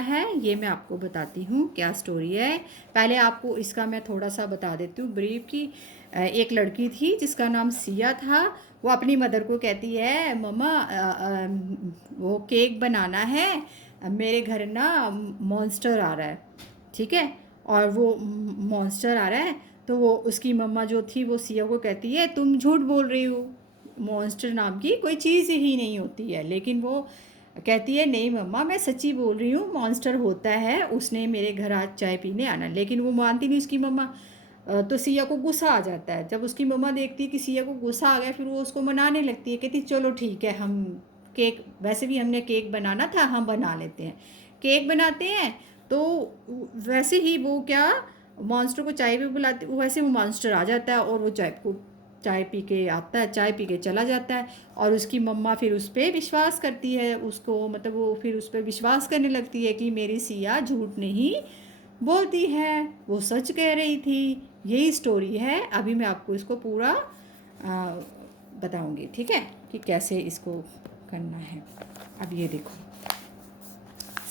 है ये मैं आपको बताती हूँ क्या स्टोरी है। पहले आपको इसका मैं थोड़ा सा बता देती हूँ ब्रीफ की। एक लड़की थी जिसका नाम सिया था। वो अपनी मदर को कहती है, मम्मा वो केक बनाना है, मेरे घर ना मॉन्स्टर आ रहा है। ठीक है, और वो मॉन्स्टर आ रहा है तो वो उसकी मम्मा जो थी वो सिया को कहती है, तुम झूठ बोल रही हो, मॉन्स्टर नाम की कोई चीज़ ही नहीं होती है। लेकिन वो कहती है, नहीं मम्मा मैं सच्ची बोल रही हूँ, मॉन्स्टर होता है, उसने मेरे घर आज चाय पीने आना। लेकिन वो मानती नहीं उसकी मम्मा। तो सिया को गुस्सा आ जाता है। जब उसकी मम्मा देखती है कि सिया को गुस्सा आ गया, फिर वो उसको मनाने लगती है, कहती चलो ठीक है, हम केक, वैसे भी हमने केक बनाना था, हम बना लेते हैं। केक बनाते हैं तो वैसे ही वो क्या, मॉन्स्टर को चाय पे बुलाते, वैसे वो मॉन्स्टर आ जाता है और वो चाय पी के आता है, चाय पी के चला जाता है। और उसकी मम्मा फिर उस पर विश्वास करती है, उसको मतलब वो फिर उस पर विश्वास करने लगती है कि मेरी सिया झूठ नहीं बोलती है, वो सच कह रही थी। यही स्टोरी है। अभी मैं आपको इसको पूरा बताऊंगी, ठीक है, कि कैसे इसको करना है। अब ये देखो,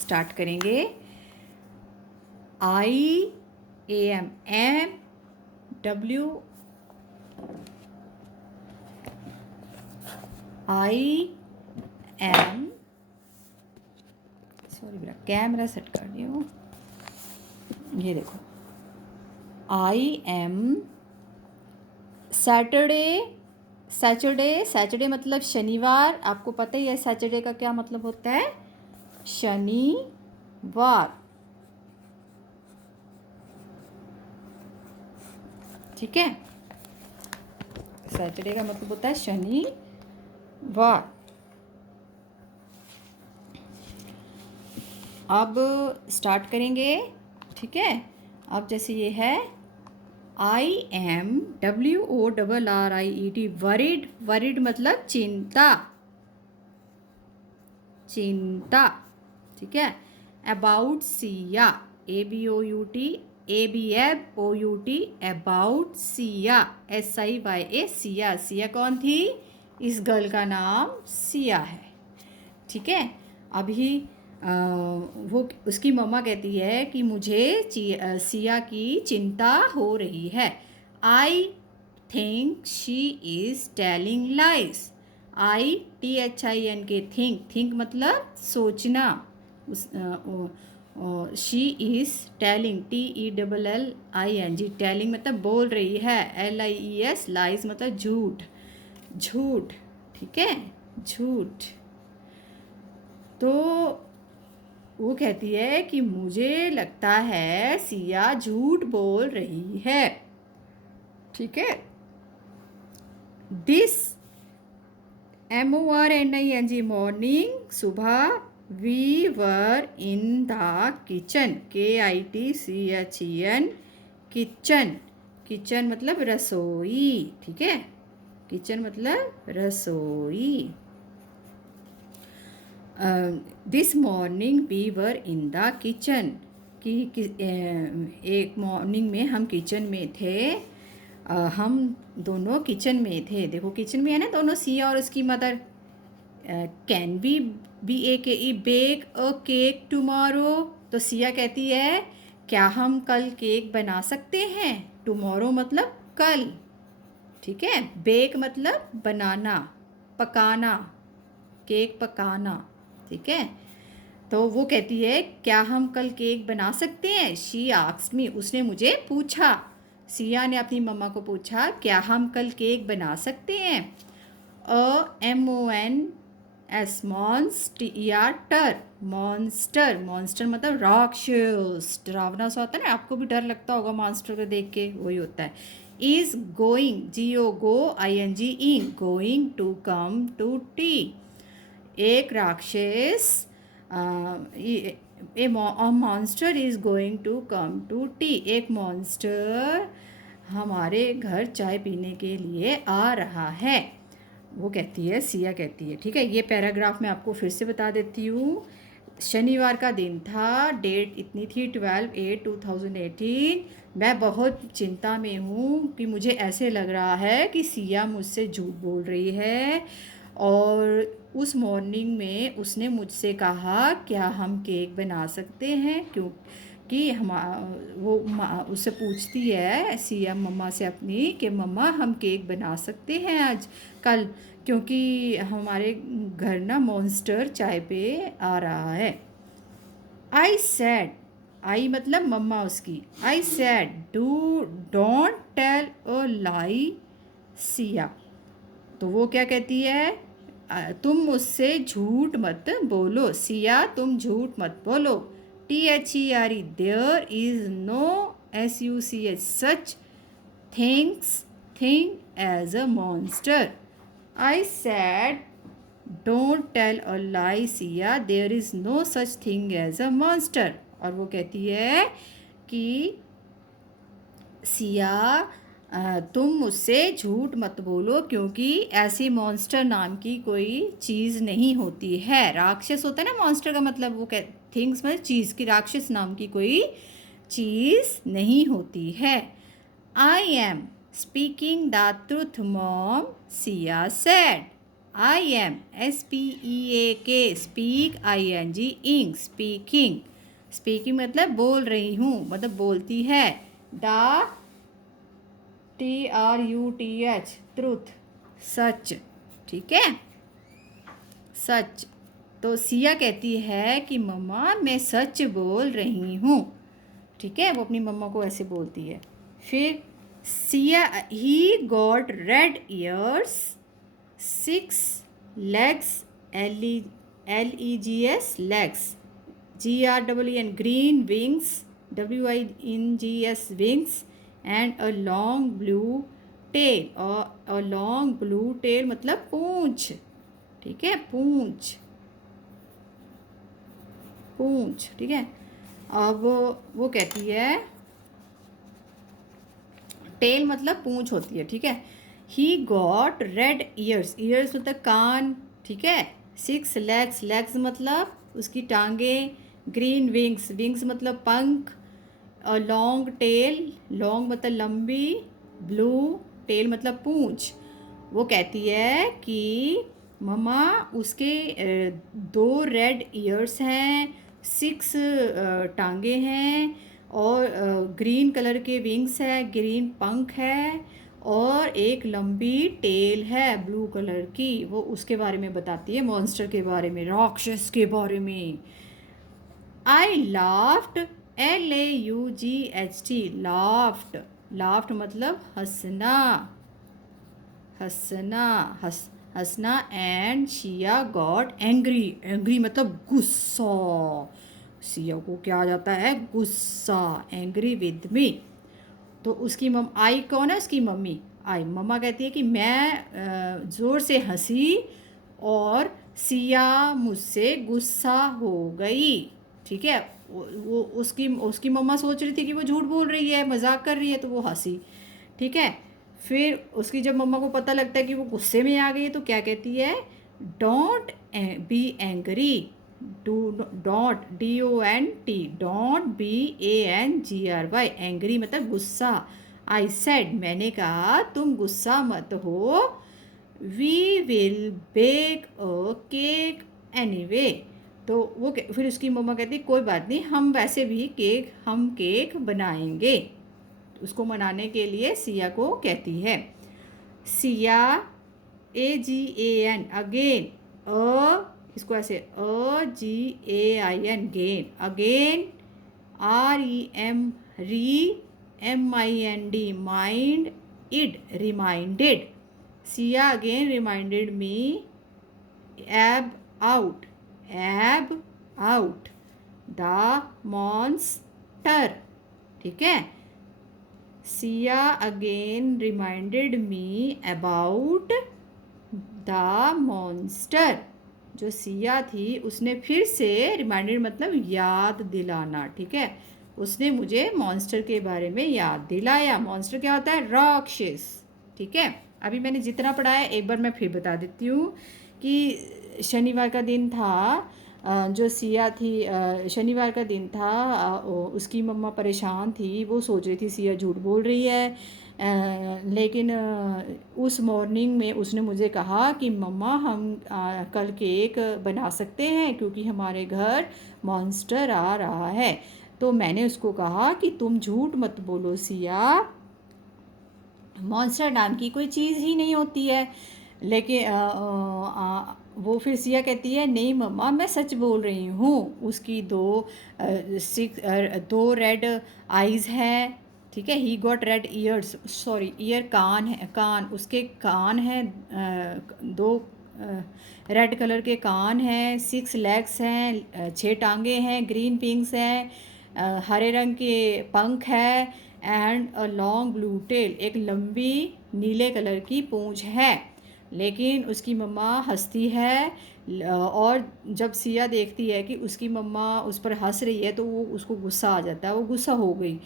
स्टार्ट करेंगे। IAMWI एम, सॉरी मेरा कैमरा सेट कर रही हूँ। ये देखो, IM सैटरडे। सैटरडे मतलब शनिवार। आपको पता ही है सैटरडे का क्या मतलब होता है, शनिवार। ठीक है, सैटरडे का मतलब होता है शनिवार। अब स्टार्ट करेंगे, ठीक है। अब जैसे ये है IMWORRIED, वरिड। वरिड मतलब चिंता, चिंता। ठीक है। About Siya, ABOUT about Siya, SIYA Siya. Siya कौन थी, इस गर्ल का नाम सिया है। ठीक है। अभी वो उसकी मम्मा कहती है कि मुझे सिया की चिंता हो रही है। I think she is telling lies. THINK, think मतलब सोचना। उस she is telling, TELLING, telling मतलब बोल रही है। LIES, लाइज मतलब झूठ, झूठ। ठीक है, झूठ। तो वो कहती है कि मुझे लगता है सिया झूठ बोल रही है। ठीक है। दिस MORNING, मॉर्निंग, सुबह। We were in the kitchen, KITCHEN, kitchen. Kitchen मतलब रसोई। ठीक है, किचन मतलब रसोई। This morning we were in the kitchen, एक मॉर्निंग में हम किचन में थे। हम दोनों किचन में थे। देखो किचन में है ना, दोनों सिया और उसकी mother. Can we BAKE bake a cake tomorrow. तो सिया कहती है, क्या हम कल केक बना सकते हैं। टुमारो मतलब कल। ठीक है। बेक मतलब बनाना, पकाना, केक पकाना। ठीक है। तो वो कहती है, क्या हम कल केक बना सकते हैं। शी आस्क्ड मी, उसने मुझे पूछा। सिया ने अपनी मम्मा को पूछा, क्या हम कल केक बना सकते हैं। MONS, monster. मॉन्स्टर, मॉन्स्टर मतलब राक्षस, डरावना सा होता है ना, आपको भी डर लगता होगा मॉन्स्टर को देख के, वही होता है। Is going, GOING, in, going to come to tea. एक राक्षस, a monster is going to come to tea, एक मॉन्स्टर हमारे घर चाय पीने के लिए आ रहा है। वो कहती है, सिया कहती है। ठीक है, ये पैराग्राफ मैं आपको फिर से बता देती हूँ। शनिवार का दिन था, डेट इतनी थी 12/8/2018। मैं बहुत चिंता में हूँ कि मुझे ऐसे लग रहा है कि सिया मुझसे झूठ बोल रही है। और उस मॉर्निंग में उसने मुझसे कहा क्या हम केक बना सकते हैं, क्योंकि उससे पूछती है सिया मम्मा से अपनी कि मम्मा हम केक बना सकते हैं आज कल, क्योंकि हमारे घर ना मॉन्स्टर चाय पे आ रहा है। आई सैड, आई मतलब मम्मा उसकी, I said don't tell a lie Siya. तो वो क्या कहती है, तुम मुझसे झूठ मत बोलो सिया, तुम झूठ मत बोलो। THERE, there is no SUCH such thing as a monster. I said don't tell a lie Siya, there is no such thing as a monster. और वो कहती है कि सिया तुम मुझसे झूठ मत बोलो, क्योंकि ऐसी मॉन्स्टर नाम की कोई चीज़ नहीं होती है। राक्षस होता है ना मॉन्स्टर का मतलब, वो थिंग्स मतलब चीज़ की, राक्षस नाम की कोई चीज़ नहीं होती है। I am speaking the truth mom, Siya said. I am SPEAK, speak ING इंग, स्पीकिंग, स्पीकिंग मतलब बोल रही हूँ, मतलब बोलती है। द TRUTH, ट्रुथ, सच, ठीक है, सच। तो सिया कहती है कि मम्मा मैं सच बोल रही हूँ, ठीक है, वो अपनी मम्मा को ऐसे बोलती है। फिर सिया ही got red years, 6 legs, LEGS legs, GREEN green wings, WINGS wings, and a long blue tail, और a long blue tail मतलब पूंछ, ठीक है, पूंछ, पूंछ, ठीक है। अब वो कहती है, टेल मतलब पूंछ होती है, ठीक है। He got red years, years मतलब कान, ठीक है। 6 legs, legs मतलब उसकी टांगे। ग्रीन विंग्स, विंग्स मतलब पंख। और लॉन्ग टेल, लॉन्ग मतलब लंबी। ब्लू टेल मतलब पूंछ। वो कहती है कि मम्मा उसके 2 रेड ईयर्स हैं, 6 टांगे हैं, और ग्रीन कलर के विंग्स है, ग्रीन पंख है, और एक लंबी टेल है ब्लू कलर की। वो उसके बारे में बताती है, मॉन्स्टर के बारे में, राक्षस के बारे में। I laughed, LAUGHT, laughed, laughed मतलब हंसना, हंसना, हंसना। And Siya got angry, angry मतलब गुस्सा, सिया को क्या आ जाता है, गुस्सा, एंग्री विद मी। तो उसकी आई कौन है, उसकी मम्मी, आई मम्मा कहती है कि मैं ज़ोर से हंसी और सिया मुझसे गुस्सा हो गई, ठीक है। वो उसकी मम्मा सोच रही थी कि वो झूठ बोल रही है, मजाक कर रही है, तो वो हंसी, ठीक है। फिर उसकी जब मम्मा को पता लगता है कि वो गुस्से में आ गई, तो क्या कहती है, don't be angry, don't DONT, don't BANGRY, angry मतलब गुस्सा। आई सेड, मैंने कहा तुम गुस्सा मत हो। We will bake a cake anyway. तो वो फिर उसकी मम्मा कहती कोई बात नहीं, हम वैसे भी हम केक बनाएंगे। उसको मनाने के लिए सिया को कहती है। सिया AGAN, अगेन, इसको ऐसे AGAIN, gain, again, REM, MIND, mind, ed, reminded. Siya again reminded me, about, about, the monster, ठीक है। Siya again reminded me about the monster. जो सिया थी उसने फिर से, रिमाइंडेड मतलब याद दिलाना, ठीक है, उसने मुझे मॉन्स्टर के बारे में याद दिलाया। मॉन्स्टर क्या होता है, राक्षस, ठीक है। अभी मैंने जितना पढ़ा है एक बार मैं फिर बता देती हूँ कि शनिवार का दिन था, जो सिया थी, शनिवार का दिन था, उसकी मम्मा परेशान थी। वो सोच रही थी सिया झूठ बोल रही है, लेकिन उस मॉर्निंग में उसने मुझे कहा कि मम्मा हम कल केक बना सकते हैं क्योंकि हमारे घर मॉन्स्टर आ रहा है। तो मैंने उसको कहा कि तुम झूठ मत बोलो सिया, मॉन्स्टर नाम की कोई चीज़ ही नहीं होती है। लेकिन वो फिर सिया कहती है नहीं मम्मा मैं सच बोल रही हूँ। उसकी दो रेड आइज़ हैं, ठीक है। He got red ears, sorry ear कान है, कान उसके कान हैं, दो रेड कलर के कान हैं, 6 लेग्स हैं, 6 टांगे हैं, ग्रीन पिंक्स हैं, हरे रंग के पंख है, and a long blue tail, एक लंबी नीले कलर की पूंछ है। लेकिन उसकी मम्मा हंसती है, और जब सिया देखती है कि उसकी मम्मा उस पर हंस रही है तो वो उसको गुस्सा आ जाता है, वो गुस्सा हो गई।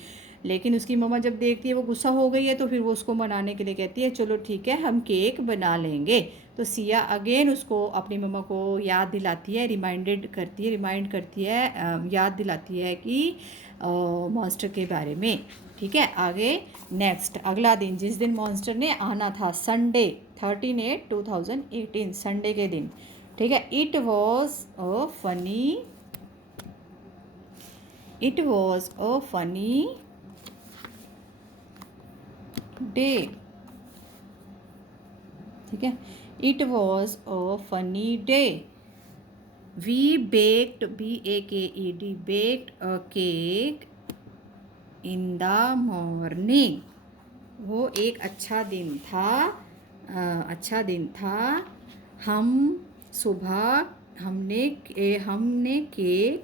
लेकिन उसकी मम्मा जब देखती है वो गुस्सा हो गई है तो फिर वो उसको मनाने के लिए कहती है चलो ठीक है हम केक बना लेंगे। तो सिया अगेन उसको अपनी मम्मा को याद दिलाती है, रिमाइंड करती है, याद दिलाती है कि मॉन्स्टर के बारे में। ठीक है, आगे नेक्स्ट अगला दिन, जिस दिन मॉन्स्टर ने आना था, संडे 13/8/2018, संडे के दिन। ठीक है, it was a funny day. ठीक है, it was a funny day. We baked, BAKED, baked a cake in the morning. वो एक अच्छा दिन था, अच्छा दिन था। हम सुबह हमने केक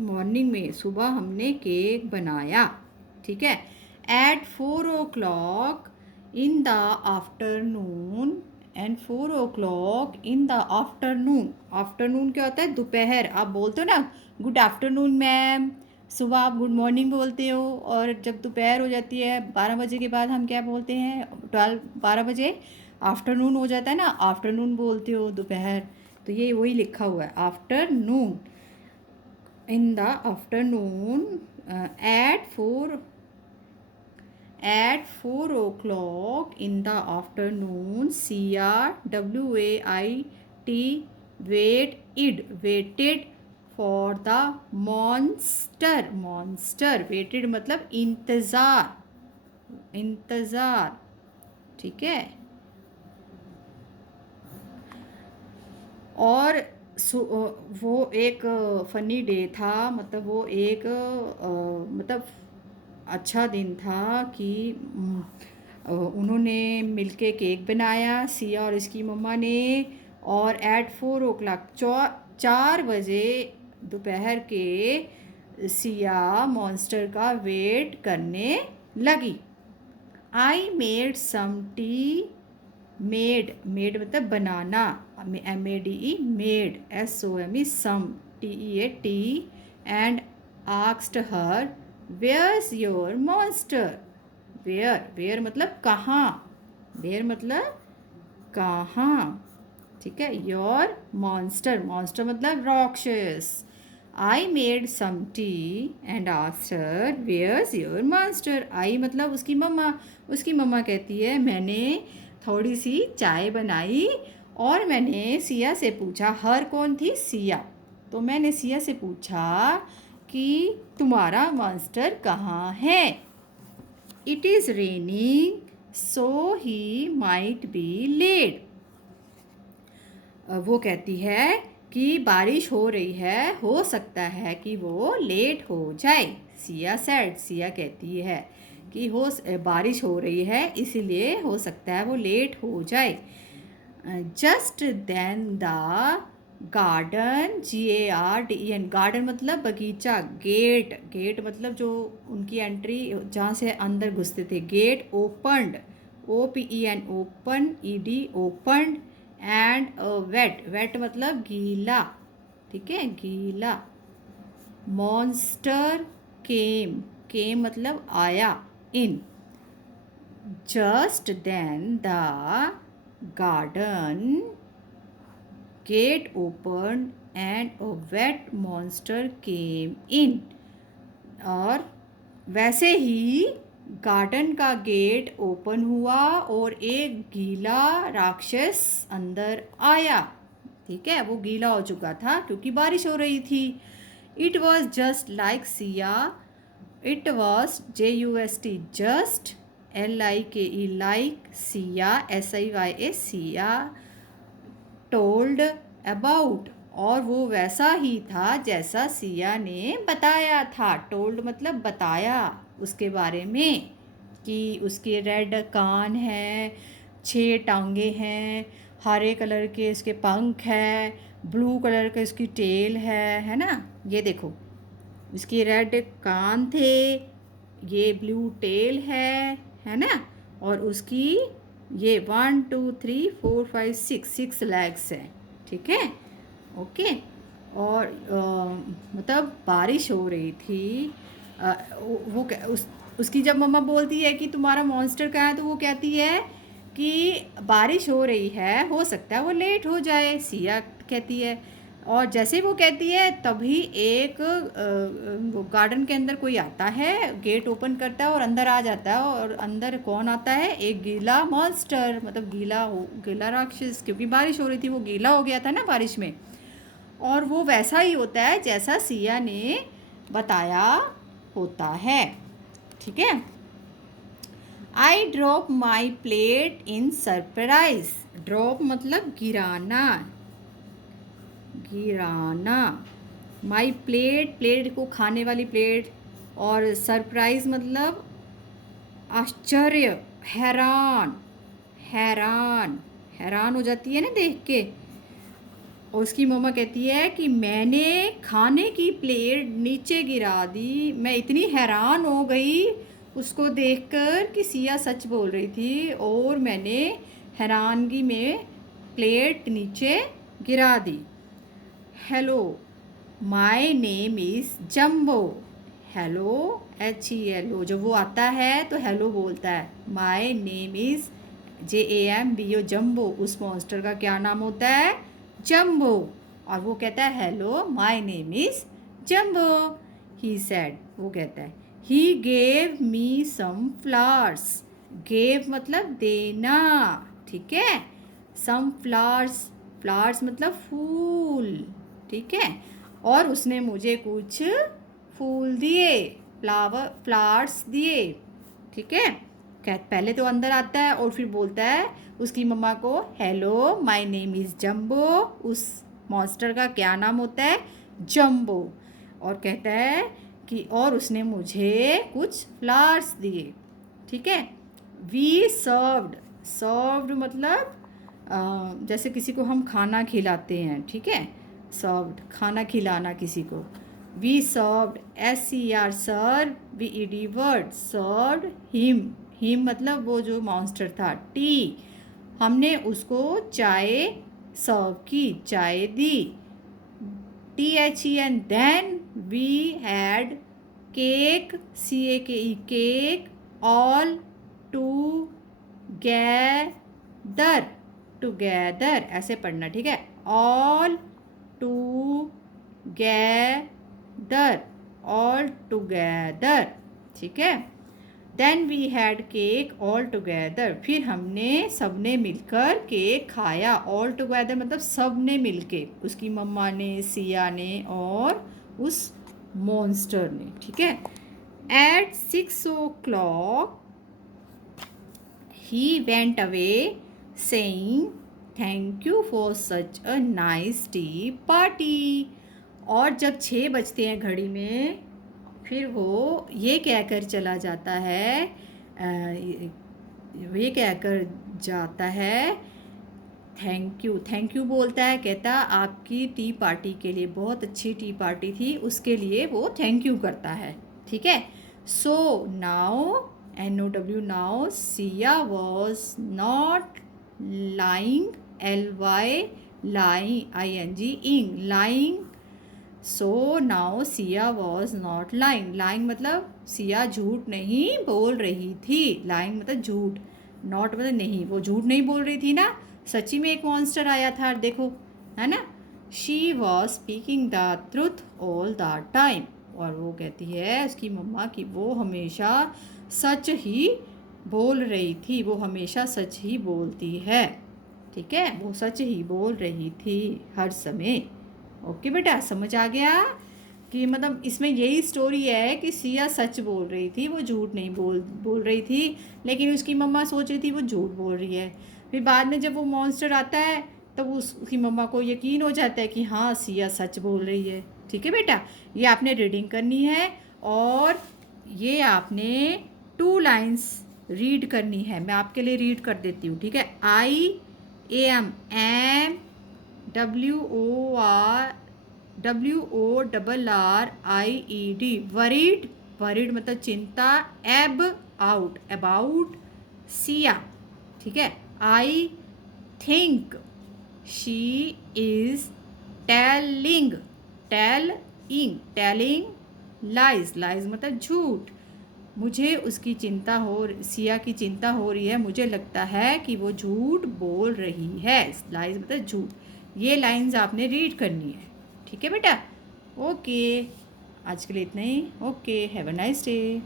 मॉर्निंग में सुबह हमने केक बनाया। ठीक है, at 4 o'clock in the afternoon, and 4 o'clock in the afternoon. Afternoon क्या होता है? दोपहर। आप बोलते हो ना गुड आफ्टरनून मैम, सुबह आप गुड मॉर्निंग बोलते हो, और जब दोपहर हो जाती है 12 बजे के बाद हम क्या बोलते हैं? 12 बजे आफ्टरनून हो जाता है ना, आफ्टरनून बोलते हो दोपहर। तो ये वही लिखा हुआ है, afternoon, in the afternoon, at 4 o'clock in the afternoon, Sia, WAIT, waited for the monster, waited मतलब इंतज़ार। ठीक है, और वो एक फ़नी डे था, मतलब वो एक मतलब अच्छा दिन था कि उन्होंने मिलके केक बनाया, सिया और इसकी मम्मा ने। और एट 4 o'clock, 4 बजे दोपहर के सिया मॉन्स्टर का वेट करने लगी। I made some tea, made मतलब बनाना, MADE, made, SOME, some, TEA, and asked her where's your monster. Where मतलब कहाँ, वेयर मतलब कहाँ। ठीक है, योर मॉन्स्टर मतलब राक्षस। I made some tea and asked where's your monster. I मतलब उसकी मम्मा कहती है मैंने थोड़ी सी चाय बनाई और मैंने सिया से पूछा, हर कौन थी? सिया। तो मैंने सिया से पूछा कि तुम्हारा मॉन्स्टर कहाँ है? It is raining so he might be late. वो कहती है कि बारिश हो रही है, हो सकता है कि वो लेट हो जाए। सिया कहती है कि बारिश हो रही है इसीलिए हो सकता है वो लेट हो जाए। Just then the garden, GARDEN, garden मतलब बगीचा, गेट मतलब जो उनकी एंट्री जहाँ से अंदर घुसते थे, gate opened, OPEN, open, ED opened, and wet मतलब गीला। ठीक है, गीला। मॉन्स्टर केम मतलब आया, in. Just then the garden gate open and a wet monster came in. और वैसे ही गार्डन का गेट ओपन हुआ और एक गीला राक्षस अंदर आया। ठीक है, वो गीला हो चुका था क्योंकि बारिश हो रही थी। It was just like Siya. It was JUST just, LIKE like, Siya SIYA Siya, told about, और वो वैसा ही था जैसा सिया ने बताया था। टोल्ड मतलब बताया उसके बारे में, कि उसके रेड कान हैं, 6 टांगे हैं, हरे कलर के इसके पंख है, ब्लू कलर का इसकी टेल है ना। ये देखो, इसकी रेड कान थे, ये ब्लू टेल है ना। और उसकी ये 1 2 3 4 5 6 लेग्स हैं। ठीक है, ओके। और मतलब बारिश हो रही थी। वो उसकी जब मम्मा बोलती है कि तुम्हारा मॉन्स्टर कहाँ है, तो वो कहती है कि बारिश हो रही है, हो सकता है वो लेट हो जाए, सिया कहती है। और जैसे वो कहती है तभी एक वो गार्डन के अंदर कोई आता है, गेट ओपन करता है और अंदर आ जाता है। और अंदर कौन आता है? एक गीला मॉन्स्टर, मतलब गीला राक्षस, क्योंकि बारिश हो रही थी, वो गीला हो गया था ना बारिश में। और वो वैसा ही होता है जैसा सिया ने बताया होता है। ठीक है। I drop my plate in surprise. Drop मतलब गिराना, गिराना। माई प्लेट, प्लेट को खाने वाली प्लेट। और सरप्राइज मतलब आश्चर्य, हैरान, हैरान, हैरान हो जाती है ना देख के। और उसकी मम्मा कहती है कि मैंने खाने की प्लेट नीचे गिरा दी, मैं इतनी हैरान हो गई उसको देखकर कि सिया सच बोल रही थी, और मैंने हैरानगी में प्लेट नीचे गिरा दी। Hello, my name is Jumbo. Hello, HELO, जब वो आता है तो हेलो बोलता है। My name is JAMBO, Jumbo. उस मॉन्स्टर का क्या नाम होता है? जम्बो। और वो कहता है hello, my name is Jumbo. He said, वो कहता है, he gave me some flowers. Gave मतलब देना, ठीक है। सम फ्लावर्स, फ्लावर्स मतलब फूल, ठीक है। और उसने मुझे कुछ फूल दिए, फ्लावर्स दिए, ठीक है। पहले तो अंदर आता है और फिर बोलता है उसकी मम्मा को, हेलो, माय नेम इज़ जम्बो। उस मॉन्स्टर का क्या नाम होता है? जम्बो। और कहता है कि और उसने मुझे कुछ फ्लावर्स दिए, ठीक है। वी सर्व्ड, सर्व्ड मतलब जैसे किसी को हम खाना खिलाते हैं, ठीक है। सर्व्ड, खाना खिलाना किसी को। We served, SER, serve, VED वर्ड, सर्व्ड हिम। हिम मतलब वो जो मॉन्स्टर था। टी, हमने उसको चाय सर्व की, चाय दी। THEN, then we had cake, CAKE, cake, all together, together ऐसे पढ़ना, ठीक है। ऑल टूगेदर, ऑल टुगेदर, ठीक है। Then we had cake all together, फिर हमने सबने मिलकर केक खाया। ऑल टुगेदर मतलब सबने मिलके, उसकी मम्मा ने, सिया ने और उस मॉन्स्टर ने, ठीक है। At 6 o'clock he went away saying thank you for such a nice tea party। और जब 6 बजते हैं घड़ी में, फिर वो ये कहकर चला जाता है, ये कहकर जाता है, थैंक यू, थैंक यू बोलता है, कहता आपकी टी पार्टी के लिए, बहुत अच्छी टी पार्टी थी, उसके लिए वो थैंक यू करता है, ठीक है। So now, NOW, now Siya was not lying, LY, lying, ING, lying. So now Siya was not lying, lying मतलब सिया झूठ नहीं बोल रही थी, लाइंग मतलब झूठ, नॉट मतलब नहीं, वो झूठ नहीं बोल रही थी ना, सच्ची में एक मॉन्स्टर आया था, देखो, है ना। She was speaking the truth all the time. और वो कहती है उसकी मम्मा कि वो हमेशा सच ही बोल रही थी, वो हमेशा सच ही बोलती है। ठीक है, वो सच ही बोल रही थी हर समय। ओके बेटा, समझ आ गया कि मतलब इसमें यही स्टोरी है कि सिया सच बोल रही थी, वो झूठ नहीं बोल रही थी। लेकिन उसकी मम्मा सोच रही थी वो झूठ बोल रही है। फिर बाद में जब वो मॉन्स्टर आता है तब उसकी मम्मा को यकीन हो जाता है कि हाँ सिया सच बोल रही है। ठीक है बेटा, ये आपने रीडिंग करनी है और ये आपने 2 लाइन्स रीड करनी है। मैं आपके लिए रीड कर देती हूँ। ठीक है, एम WORRIED, वरीड। वरीड मतलब चिंता। अबाउट सिया। ठीक है, I think she is telling telling lies. Lies मतलब झूठ। मुझे उसकी चिंता हो, सिया की चिंता हो रही है, मुझे लगता है कि वो झूठ बोल रही है। लाइज मतलब झूठ। ये लाइंस आपने रीड करनी है। ठीक है बेटा, ओके, आज के लिए इतना ही। Okay, have a nice day.